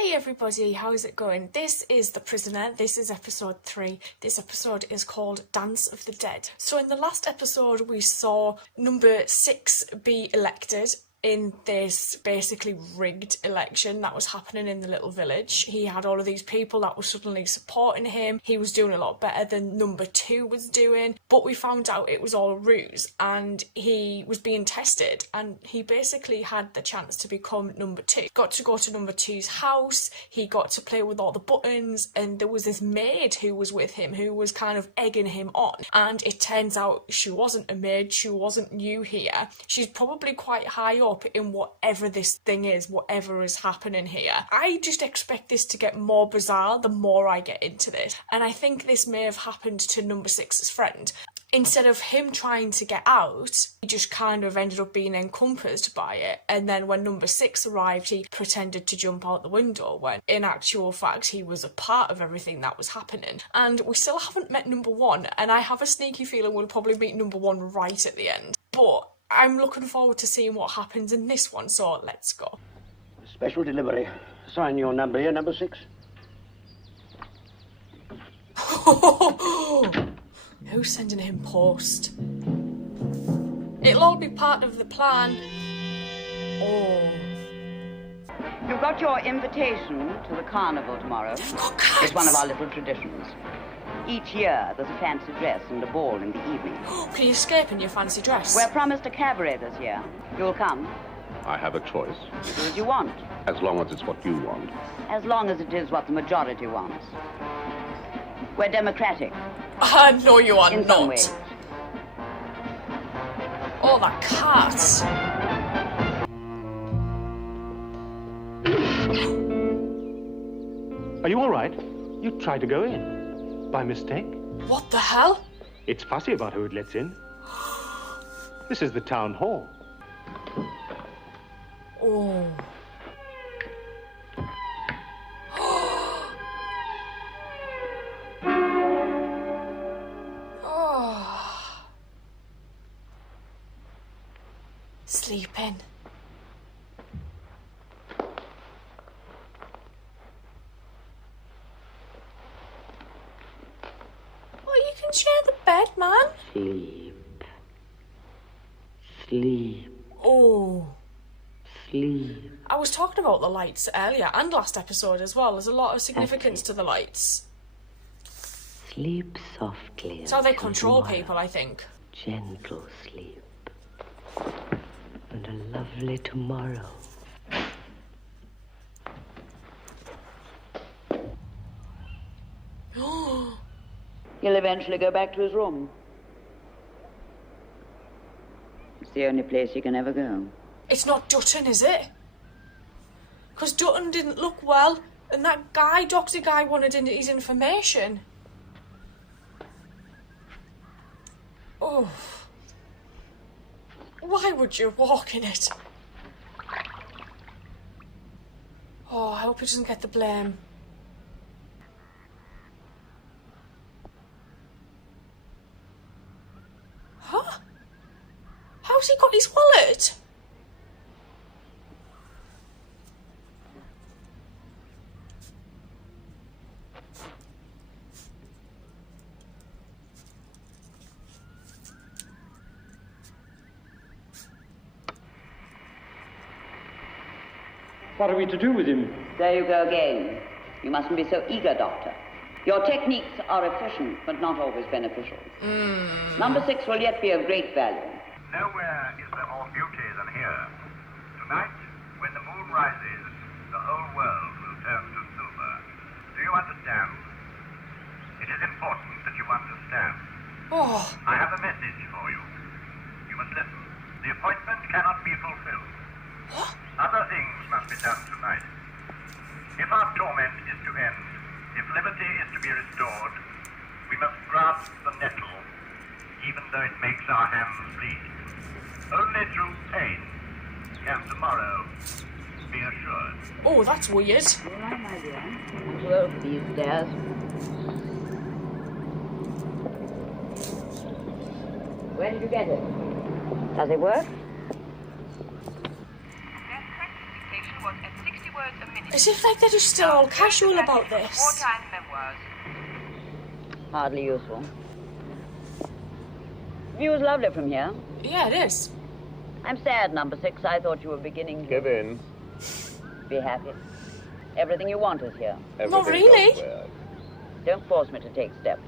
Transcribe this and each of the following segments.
Hey everybody, how's it going? This is The Prisoner, this is episode 3. This episode is called Dance of the Dead. So in the last episode we saw number 6 be elected in this basically rigged election that was happening in the little village. He had all of these people that were suddenly supporting him. He was doing a lot better than number 2 was doing, but we found out it was all a ruse and he was being tested, and he basically had the chance to become number 2. Got to go to number 2's house, he got to play with all the buttons, and there was this maid who was with him who was kind of egging him on, and it turns out she wasn't a maid, she wasn't new here. She's probably quite high up in whatever this thing is, whatever is happening here. I just expect this to get more bizarre the more I get into this, and I think this may have happened to number 6's friend. Instead of him trying to get out, he just kind of ended up being encompassed by it, and then when number 6 arrived he pretended to jump out the window when in actual fact he was a part of everything that was happening. And we still haven't met number 1, and I have a sneaky feeling we'll probably meet number 1 right at the end. But I'm looking forward to seeing what happens in this one, so let's go. Special delivery. Sign your number here, number 6. Who's sending him post? It'll all be part of the plan. Oh. You've got your invitation to the carnival tomorrow. They've got cats. It's one of our little traditions. Each year, there's a fancy dress and a ball in the evening. Can you escape in your fancy dress? We're promised a cabaret this year. You'll come? I have a choice. Do as you want. As long as it's what you want. As long as it is what the majority wants. We're democratic. No, you are in not. Some ways. Oh, that cat. Are you all right? You tried to go in. By mistake. What the hell? It's fussy about who it lets in. This is the town hall. Oh. Oh. Sleeping. You can share the bed, man. Sleep. Sleep. Oh. Sleep. I was talking about the lights earlier and last episode as well. There's a lot of significance to the lights. Sleep softly. It's how they control people, I think. Gentle sleep. And a lovely tomorrow. He'll eventually go back to his room. It's the only place he can ever go. It's not Dutton, is it? Because Dutton didn't look well, and that guy, doctor guy, wanted his information. Oh. Why would you walk in it? Oh, I hope he doesn't get the blame. Huh? How's he got his wallet? What are we to do with him? There you go again. You mustn't be so eager, Doctor. Your techniques are efficient, but not always beneficial. Number 6 will yet be of great value. Nowhere is there more beauty than here. Tonight, when the moon rises, the whole world will turn to silver. Do you understand? It is important that you understand. Oh. I have a message for you. You must listen. The appointment cannot be fulfilled. What? Other things must be done tonight. If our torment is to end, if liberty is to be restored, we must grasp the nettle, even though it makes our hands bleed. Only through pain can tomorrow be assured. Oh, that's weird. All right, my dear. I'm too old for these stairs. Where did you get it? Does it work? Their practice dictation was at 60 words a minute. As if like they're just still all casual about this. Hardly useful. View is lovely from here. Yeah, it is. I'm sad, number 6. I thought you were beginning to Give in. be happy. Everything you want is here. Not really. Elsewhere. Don't force me to take steps.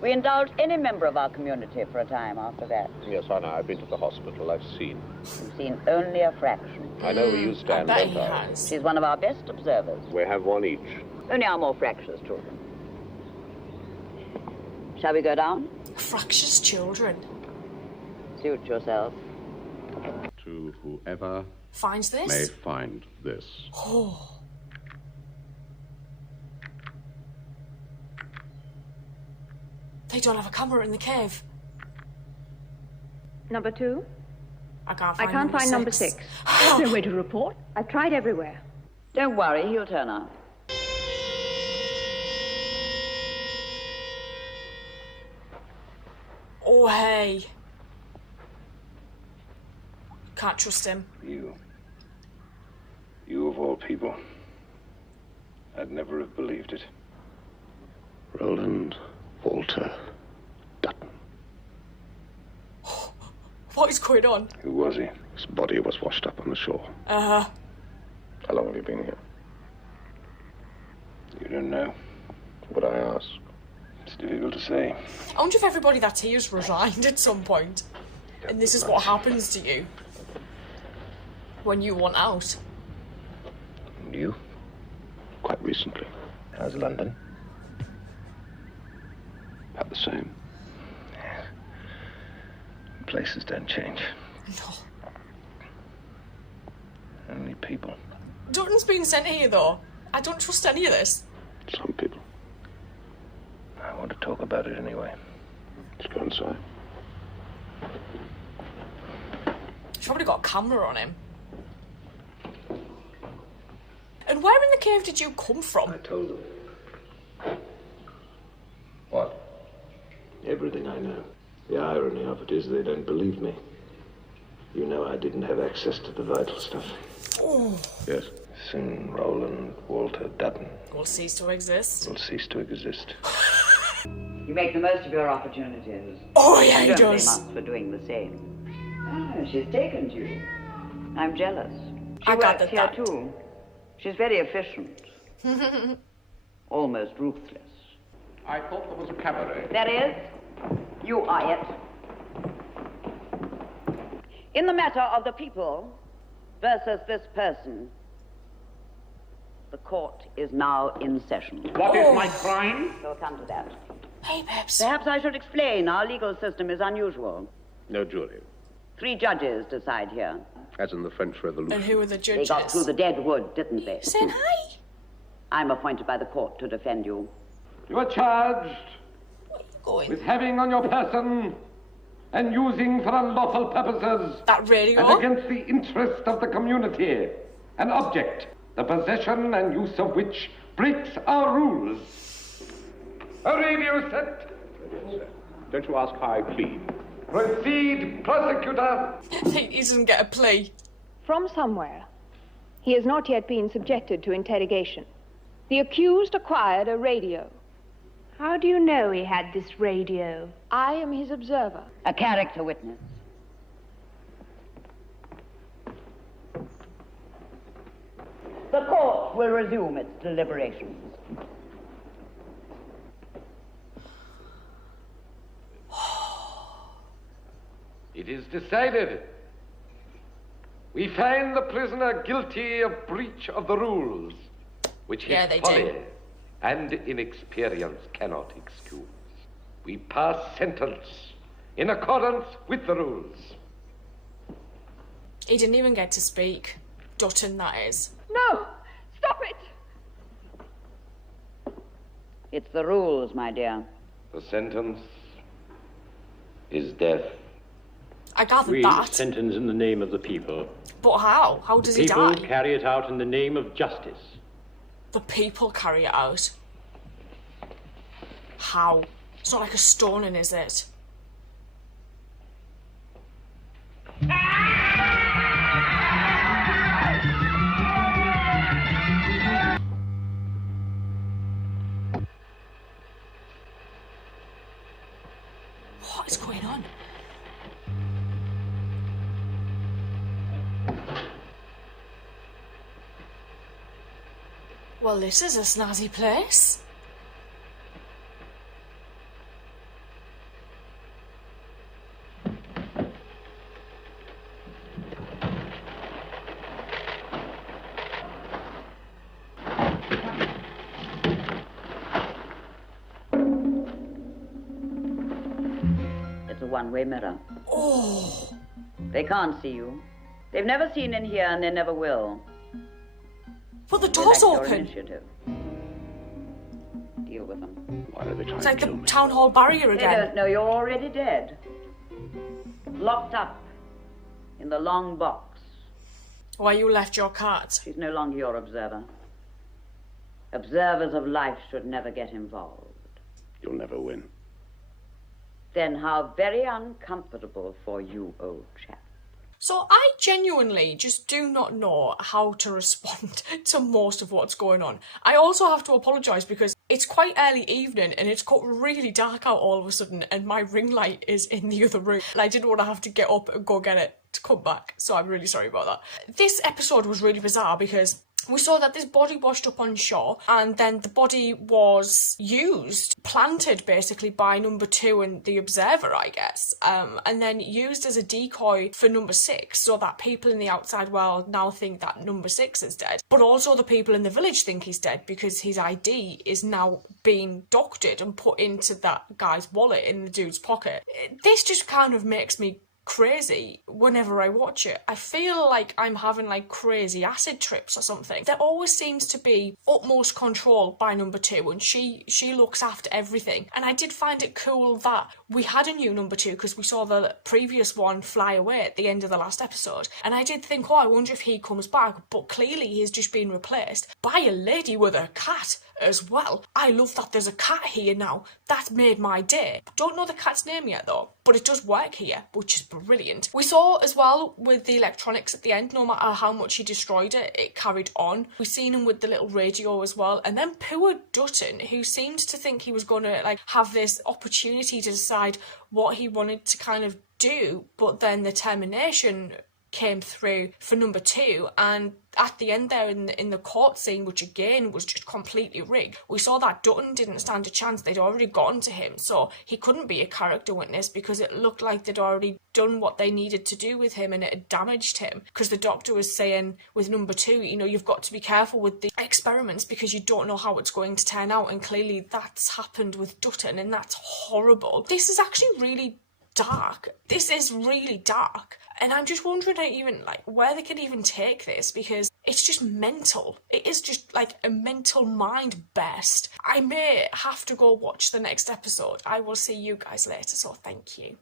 We indulge any member of our community for a time after that. Yes, I know. I've been to the hospital. I've seen. You've seen only a fraction. I know where you stand, I bet he don't I? has. She's one of our best observers. We have one each. Only our more fractious children. Shall we go down? Fractious children. Suit yourself. To whoever Finds this? may find this. Oh. They don't have a camera in the cave. Number 2? I can't I find can't find number 6. There's no way to report. I've tried everywhere. Don't worry, he'll turn up. Oh, hey. Can't trust him. You of all people. I'd never have believed it. Roland, Walter, Dutton. What is going on? Who was he? His body was washed up on the shore. How long have you been here? You don't know. Would I ask? It's difficult to say. I wonder if everybody that's here's resigned at some point. And this is what happens to you when you want out. And you? Quite recently. How's London? About the same. Places don't change. No. Only people. Dutton's been sent here though. I don't trust any of this. Some people. I want to talk about it anyway. Let's go inside. He's probably got a camera on him. And where in the cave did you come from? I told them. What? Everything I know. The irony of it is they don't believe me. You know I didn't have access to the vital stuff. Oh. Yes. Soon Roland, Walter, Dutton Will cease to exist. will cease to exist. You make the most of your opportunities. Oh yeah, he Don't blame does. us for doing the same. Ah, she's taken to you. I'm jealous. She I works gathered here that. too. She's very efficient. Almost ruthless. I thought there was a cabaret. There is. You are it. In the matter of the people versus this person, the court is now in session. What is my crime? We'll come to that. Hey, Babs. Perhaps I should explain. Our legal system is unusual. No jury. 3 judges decide here. As in the French Revolution. And who are the They judges? got through the dead wood, didn't they? Saying hi. I'm appointed by the court to defend you. You are charged Where are you going? with having on your person and using for unlawful purposes That radio? and against the interest of the community an object, the possession and use of which breaks our rules. A radio set. Don't you ask how I plead. Proceed, prosecutor. He doesn't get a plea. From somewhere. He has not yet been subjected to interrogation. The accused acquired a radio. How do you know he had this radio? I am his observer. A character witness. The court will resume its deliberations. It is decided. We find the prisoner guilty of breach of the rules, which Yeah, his they folly do. and inexperience cannot excuse. We pass sentence in accordance with the rules. He didn't even get to speak. Dutton, that is. No! Stop it! It's the rules, my dear. The sentence is death. I gathered We that. sentence in the name of the people. But how? How does he People die? carry it out in the name of justice. The people carry it out. How? It's not like a stoning, is it? on? Well, this is a snazzy place. It's a one-way mirror. Oh. They can't see you. They've never seen in here, and they never will. But the They door's lack your open. initiative. Deal with them. Why are they trying It's to like kill the me? town hall barrier They again. don't know you're already dead. Locked up in the long box. Why you left your cat. She's no longer your observer. Observers of life should never get involved. You'll never win. Then how very uncomfortable for you, old chap. So I genuinely just do not know how to respond to most of what's going on. I also have to apologise because it's quite early evening and it's got really dark out all of a sudden and my ring light is in the other room. And I didn't want to have to get up and go get it to come back. So I'm really sorry about that. This episode was really bizarre because we saw that this body washed up on shore and then the body was planted basically by number 2 and the observer, I guess, and then used as a decoy for number 6 so that people in the outside world now think that number 6 is dead. But also the people in the village think he's dead because his ID is now being doctored and put into that guy's wallet in the dude's pocket. This just kind of makes me crazy whenever I watch it. I feel like I'm having like crazy acid trips or something. There always seems to be utmost control by number 2 and she looks after everything. And I did find it cool that we had a new number 2 because we saw the previous one fly away at the end of the last episode. And I did think, oh, I wonder if he comes back, but clearly he's just been replaced by a lady with a cat as well. I love that there's a cat here now. That made my day. Don't know the cat's name yet though, but it does work here, which is brilliant. We saw as well with the electronics at the end, no matter how much he destroyed it, it carried on. We seen him with the little radio as well. And then poor Dutton, who seemed to think he was going to like have this opportunity to decide what he wanted to kind of do, but then the termination came through for number 2, and at the end there in the court scene, which again was just completely rigged, we saw that Dutton didn't stand a chance. They'd already gotten to him, so he couldn't be a character witness because it looked like they'd already done what they needed to do with him and it had damaged him. Because the doctor was saying with number 2, you know, you've got to be careful with the experiments because you don't know how it's going to turn out, and clearly that's happened with Dutton and that's horrible. This is actually really dark. This is really dark. And I'm just wondering where they could even take this because it's just mental. It is just like a mental mind burst. I may have to go watch the next episode. I will see you guys later, so thank you.